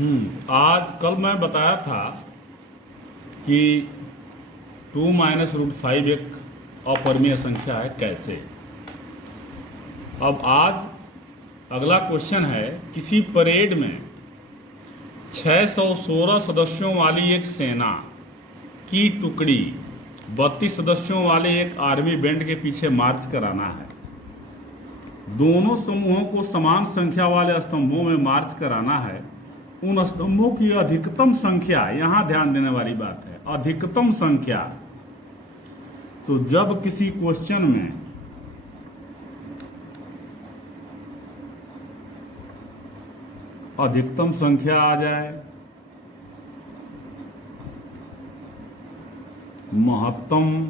आज कल मैं बताया था कि 2 - √5 एक अपरिमेय संख्या है कैसे। अब आज अगला क्वेश्चन है, किसी परेड में 616 सदस्यों वाली एक सेना की टुकड़ी 32 सदस्यों वाले एक आर्मी बैंड के पीछे मार्च कराना है। दोनों समूहों को समान संख्या वाले स्तंभों में मार्च कराना है। उन स्तंभों की अधिकतम संख्या, यहां ध्यान देने वाली बात है, अधिकतम संख्या। तो जब किसी क्वेश्चन में अधिकतम संख्या आ जाए, महत्तम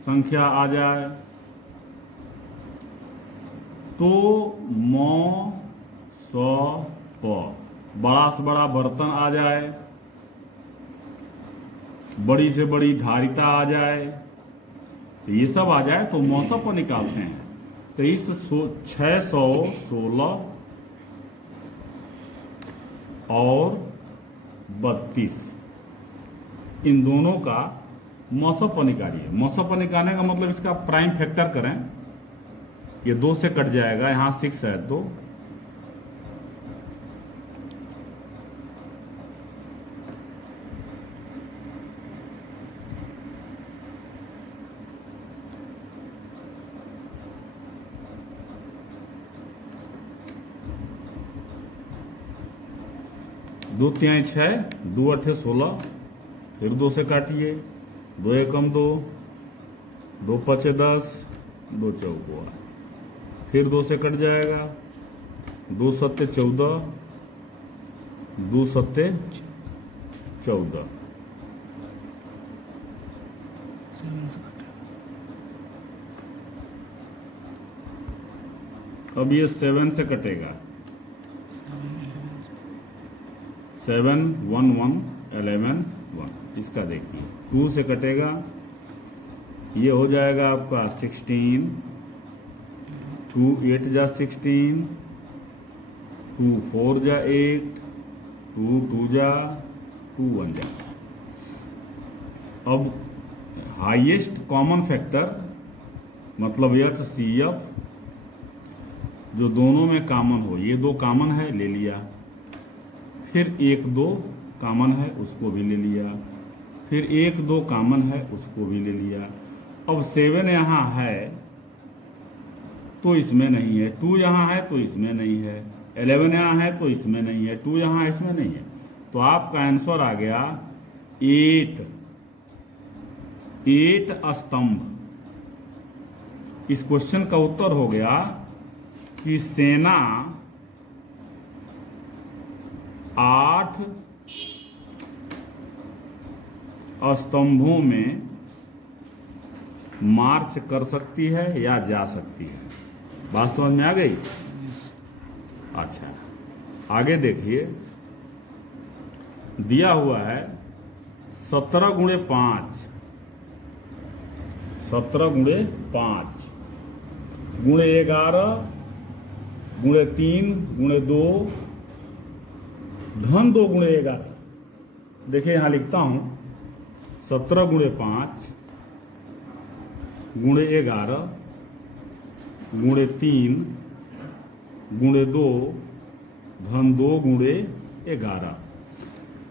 संख्या आ जाए, तो म स प, बड़ा से बड़ा बर्तन आ जाए, बड़ी से बड़ी धारिता आ जाए, तो ये सब आ जाए तो मौसम पर निकालते हैं। तो इस 616 और 32, इन दोनों का मौसम पर निकालिए। मौसम पर निकालने का मतलब इसका प्राइम फैक्टर करें, ये 2 से कट जाएगा, यहां 6 है तो 2 तिहाई 6, 2 अठे 16, फिर 2 से काटिए, 2 एकम 2, 2 पचे 10, 2 चौको, फिर 2 से कट जाएगा, 2 सत्ते 14, 2 सत्ते 14, अब ये 7 से कटेगा, 7 1 1 11 1, इसका देखिए 2 से कटेगा, ये हो जाएगा आपका 16, 2 8 जा 16, 2 4 जा 8, 2 2 जा 2 1 जा। अब हाईएस्ट कॉमन फैक्टर मतलब HCF जो दोनों में कॉमन हो, ये 2 कॉमन है, ले लिया, फिर 1 2 कॉमन है, उसको भी ले लिया, फिर 1 2 कॉमन है, उसको भी ले लिया। अब 7 यहाँ है तो इसमें नहीं है, 2 यहाँ है तो इसमें नहीं है, 11 यहाँ है तो इसमें नहीं है, 2 यहाँ है इसमें नहीं है, तो आपका आंसर आ गया 8 स्तंभ। इस क्वेश्चन का उत्तर हो गया कि सेना 8 स्तंभों में मार्च कर सकती है या जा सकती है। बात समझ में आ गई? अच्छा, आगे देखिए, दिया हुआ है 17 गुणे 5, 17 गुणे 5 गुणे 11 गुणे 3 गुणे 2 धन 2 गुणे 11। देखिए यहां लिखता हूं 17 गुणे 5 गुणे 11 गुणे 3 गुणे 2 धन 2 गुणे 11।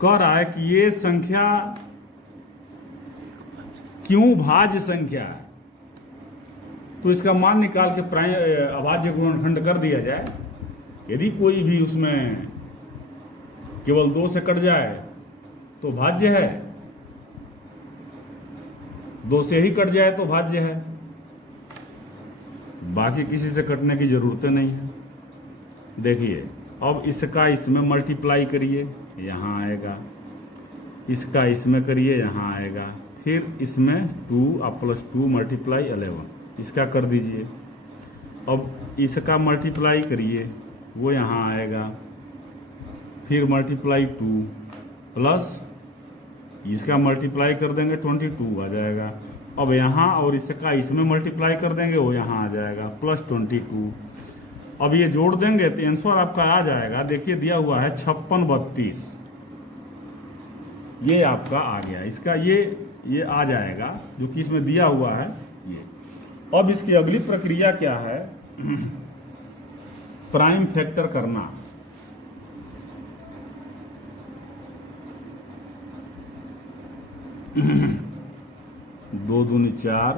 कह रहा है कि ये संख्या क्यों भाज्य संख्या है, तो इसका मान निकाल के अभाज्य गुणनखंड कर दिया जाए। यदि कोई भी उसमें केवल 2 से कट जाए तो भाज्य है, 2 से ही कट जाए तो भाज्य है, बाकी किसी से कटने की जरूरतें नहीं है। देखिए अब इसका इसमें मल्टीप्लाई करिए, यहाँ आएगा, इसका इसमें करिए, यहाँ आएगा, फिर इसमें 2 + 2 × 11, इसका कर दीजिए। अब इसका मल्टीप्लाई करिए, वो यहाँ आएगा, फिर मल्टीप्लाई 2 प्लस इसका मल्टीप्लाई कर देंगे 22 आ जाएगा। अब यहाँ और इसका इसमें मल्टीप्लाई कर देंगे, वो यहाँ आ जाएगा प्लस 22। अब ये जोड़ देंगे तो आंसर आपका आ जाएगा। देखिए दिया हुआ है 5632, ये आपका आ गया। इसका ये आ जाएगा जो कि इसमें दिया हुआ है ये। अब इसकी अगली प्रक्रिया क्या है? प्राइम फैक्टर करना। दो दूनी 4,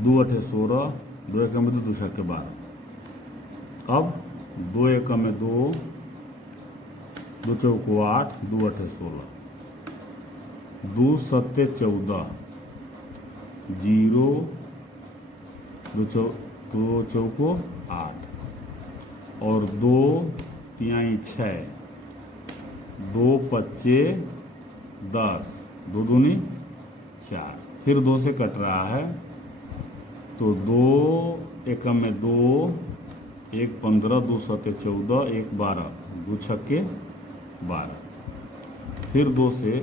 2 अठे 16, 2 एकम में 2, 2 छक्के 12। अब 2 एकम में 2, 2 चौको 8, 2 अठे 16, 2 सत्ते 14, 0, 2 चौको 8 और 2 तिहाई 6, 2 पच्चे 10, 2 दूनी 4, फिर 2 से कट रहा है तो 2 एकम में 2, 1 15, 2 सत्ते 14, 1 12, 2 छक्के 12, फिर 2 से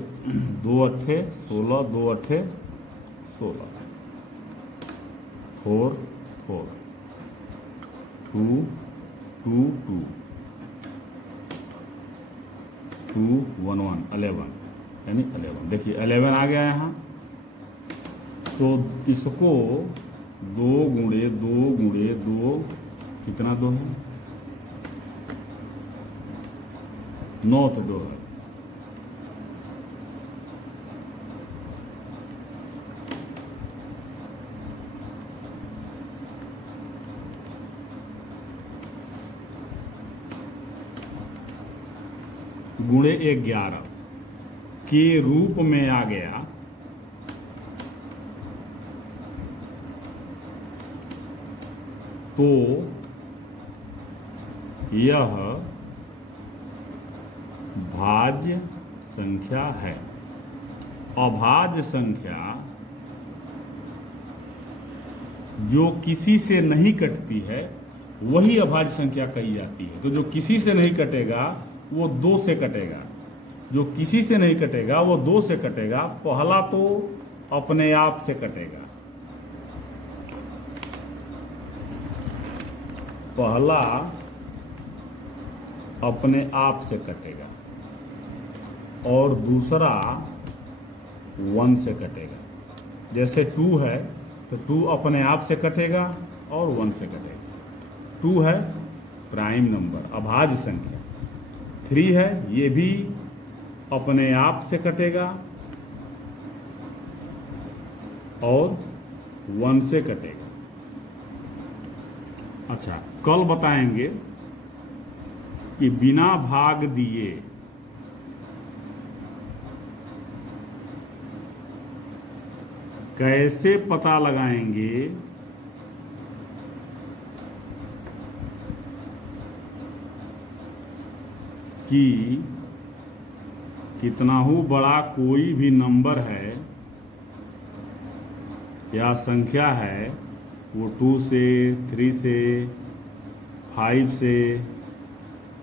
2 अट्ठे 16, 2 अट्ठे 16, 4 4, 2 2 2, 2 1 1, 11 यानी 11। देखिए 11 आ गया यहाँ। तो इसको 2 गुणे 2 गुणे 2, कितना 2 है? 9 तो 2 है। गुणे 11 के रूप में आ गया। तो यह भाज्य संख्या है। अभाज्य संख्या जो किसी से नहीं कटती है वही अभाज्य संख्या कही जाती है। तो जो किसी से नहीं कटेगा वो 2 से कटेगा, जो किसी से नहीं कटेगा वो 2 से कटेगा। पहला तो अपने आप से कटेगा, पहला अपने आप से कटेगा और दूसरा 1 से कटेगा। जैसे 2 है तो 2 अपने आप से कटेगा और 1 से कटेगा। 2 है प्राइम नंबर, अभाज्य संख्या। 3 है, ये भी अपने आप से कटेगा और 1 से कटेगा। अच्छा, कल बताएंगे कि बिना भाग दिए कैसे पता लगाएंगे कि कितना ही बड़ा कोई भी नंबर है या संख्या है, वो 2 से, 3 से, 5 से,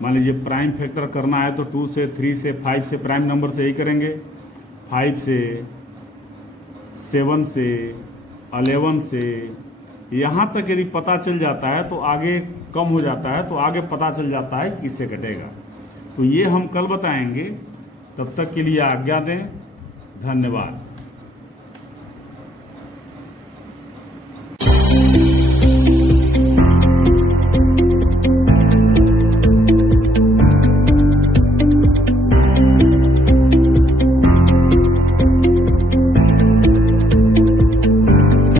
मान लीजिए प्राइम फैक्टर करना है तो 2 से, 3 से, 5 से प्राइम नंबर से ही करेंगे। 5 से, 7 से, 11 से, यहाँ तक यदि पता चल जाता है तो आगे कम हो जाता है, तो आगे पता चल जाता है किससे कटेगा। तो ये हम कल बताएंगे। तब तक के लिए आज्ञा दें। धन्यवाद।